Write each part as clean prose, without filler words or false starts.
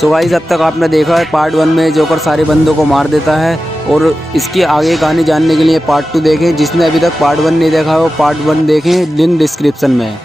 So guys, अब तक आपने देखा है पार्ट 1 में जोकर सारे बंदों को मार देता है, और इसकी आगे कहानी जानने के लिए पार्ट 2 देखें। जिसने अभी तक पार्ट 1 नहीं देखा है वो पार्ट 1 देखें, लिंक डिस्क्रिप्शन में है।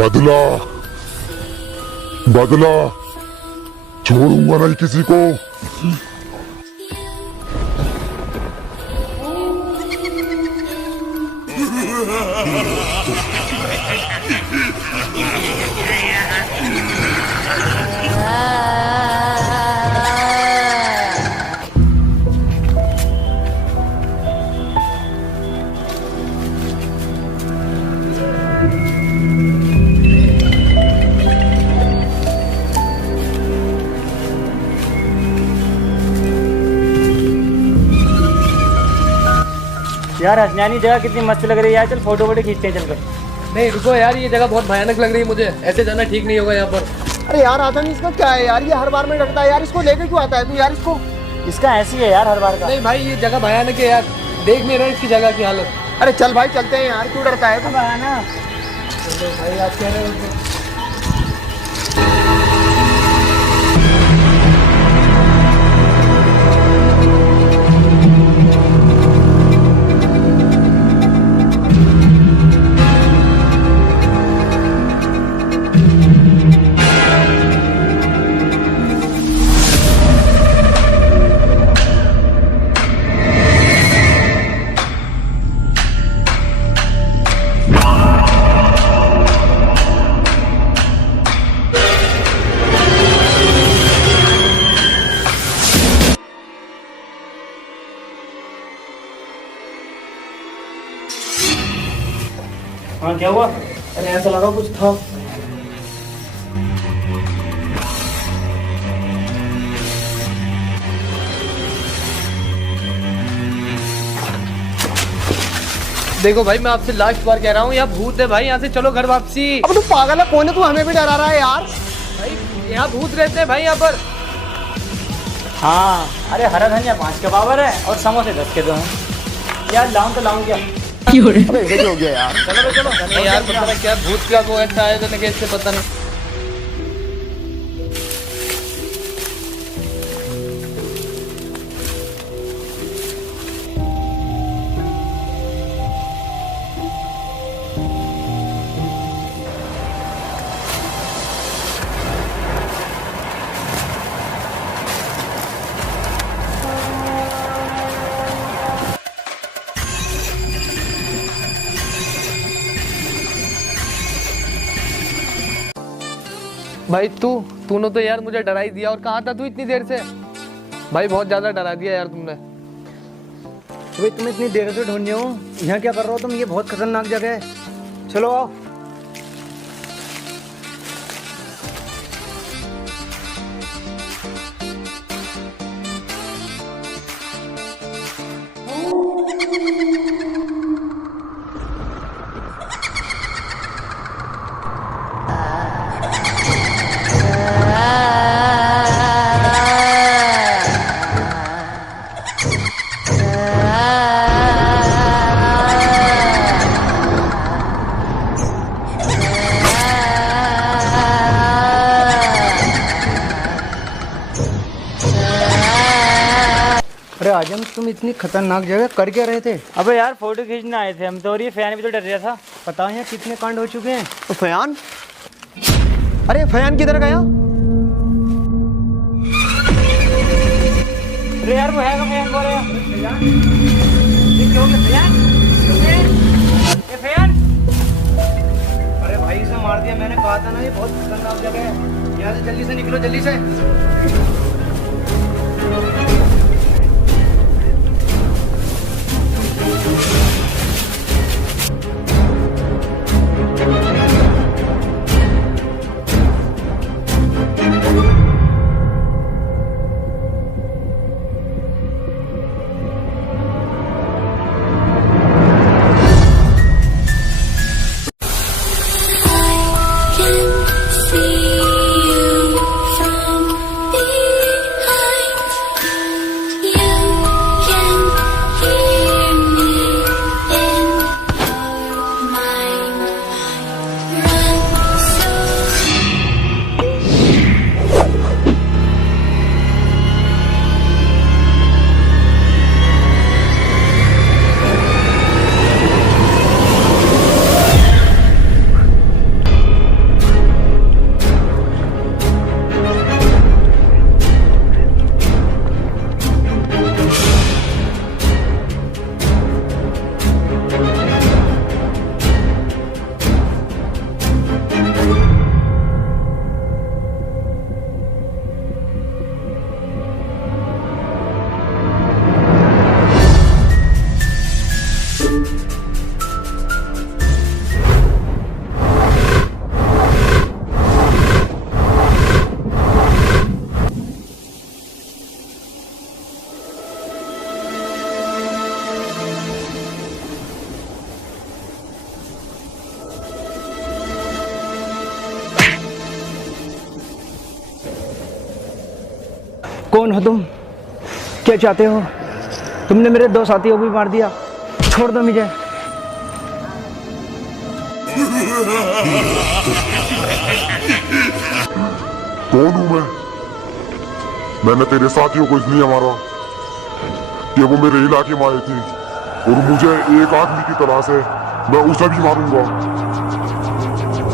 बदला बदला छोड़ूंगा नहीं किसी को। यार हसनैनी जगह कितनी मस्त लग रही है यार, चल फोटो वोटो खींचते हैं चलकर। नहीं रुको यार, ये जगह बहुत भयानक लग रही है मुझे, ऐसे जाना ठीक नहीं होगा यहाँ पर। अरे यार आदम इसका क्या है यार, ये हर बार में डरता है यार, इसको लेके क्यों आता है तू यार इसको? इसका ऐसी है यार हर बार का। नहीं भाई, ये जगह भयानक है यार, देख नहीं रहे इसकी जगह की हालत। अरे चल भाई चलते हैं यार, क्यों डरता है तू? ना भाई आप कह रहे हो हाँ क्या हुआ? अरे ऐसा लगा कुछ था। देखो भाई, मैं आपसे लास्ट बार कह रहा हूँ, यहाँ भूत है भाई, यहाँ से चलो घर वापसी। अब तू पागल है, कौन है तू? हमें भी डरा रहा है यार। भाई यहाँ भूत रहते हैं भाई यहाँ पर। हाँ अरे हरा धनिया 5 के पावर है और समोसे 10 के 2 हैं यार। लाऊं तो लाऊं क्या? अबे ये क्या हो गया यार? चलो भाई चलो। नहीं यार पता नहीं क्या भूत का वो ऐसा आया था, कैसे पता नहीं। भाई तूने तो यार मुझे डरा ही दिया। और कहाँ था तू इतनी देर से? भाई बहुत ज्यादा डरा दिया यार तुमने। भाई तुम इतनी देर से ढूंढ रहे हो, यहाँ क्या कर रहे हो तुम? ये बहुत खतरनाक जगह है, चलो आओ। अरे आजम, तुम इतनी खतरनाक जगह कर क्या रहे थे? अबे यार फोटो खींचने आए थे हम तो, और ये फैन भी तो डर रहा था। पता है कितने कांड हो चुके हैं। तो फयान, अरे फयान किधर गया? अरे यार वो है का फैन बोल रहा है। ये क्या हो गया फैन? ये फैन? अरे भाई इसे मार दिया, मैंने कहा था ना ये बहुत खतरनाक जगह है। यहाँ से जल्दी से निकलो, जल्दी से। कौन हो तुम? क्या चाहते हो? तुमने मेरे 2 साथियों को भी मार दिया, छोड़ दो मुझे। कौन हूं मैं? मैंने तेरे साथियों को इसलिए मारा कि वो मेरे इलाके में आए थे और मुझे एक आदमी की तलाश है। मैं उसे भी मारूंगा,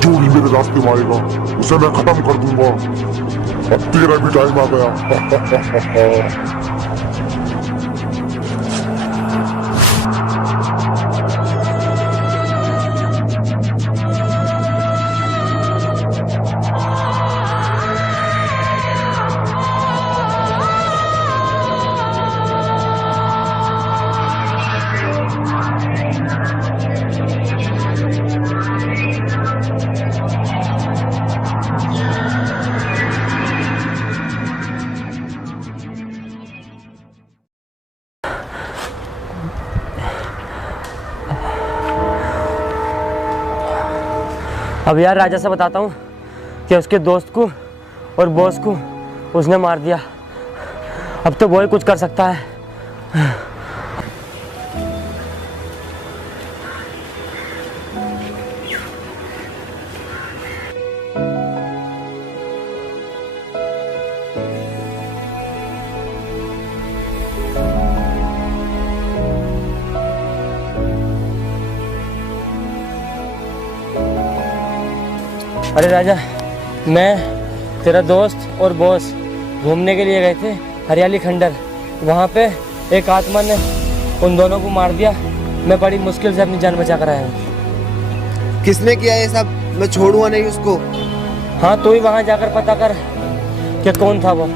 जो भी मेरे रास्ते में आएगा उसे मैं खत्म कर दूंगा। अब तेरा भी टाइम आ गया। अब यार राजा से बताता हूँ कि उसके दोस्त को और बॉस को उसने मार दिया। अब तो वो ही कुछ कर सकता है। अरे राजा, मैं तेरा दोस्त और बॉस घूमने के लिए गए थे हरियाली खंडर। वहाँ पे एक आत्मा ने उन दोनों को मार दिया। मैं बड़ी मुश्किल से अपनी जान बचा कर आया हूँ। किसने किया ये सब? मैं छोड़ूंगा नहीं उसको। हाँ, तू ही वहाँ जाकर पता कर कि कौन था वो।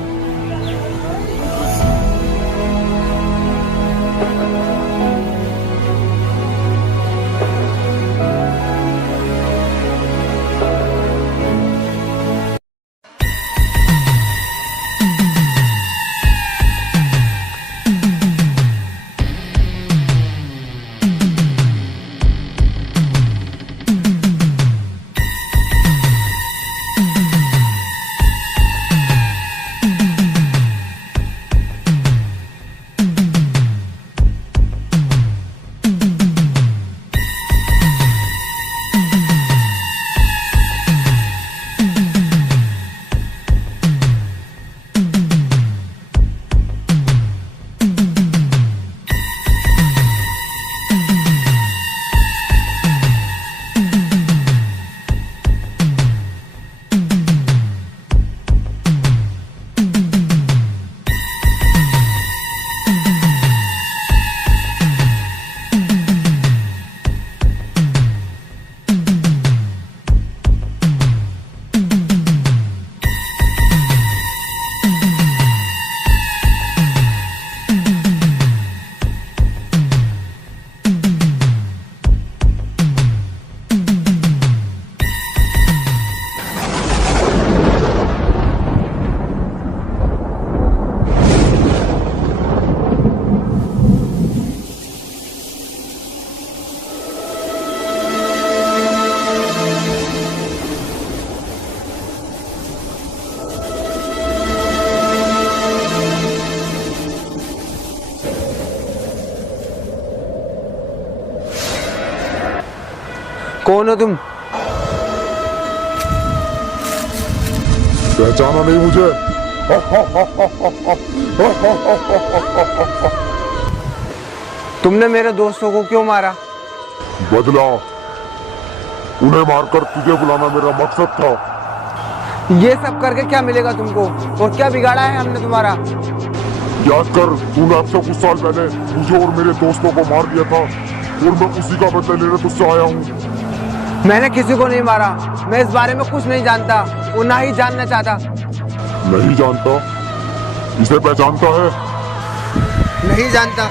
कौन हो तुम? पहचाना नहीं मुझे? तुमने मेरे दोस्तों को क्यों मारा? बदला। उन्हें मारकर तुझे बुलाना मेरा मकसद था। ये सब करके क्या मिलेगा तुमको? और क्या बिगाड़ा है हमने तुम्हारा? याद कर, तूने अब से कुछ साल पहले मुझे और मेरे दोस्तों को मार दिया था और मैं उसी का बदला लेने तुझसे आया हूँ। मैंने किसी को नहीं मारा। मैं इस बारे में कुछ नहीं जानता और ना ही जानना चाहता। नहीं जानता? इसे पहचानता है? नहीं जानता।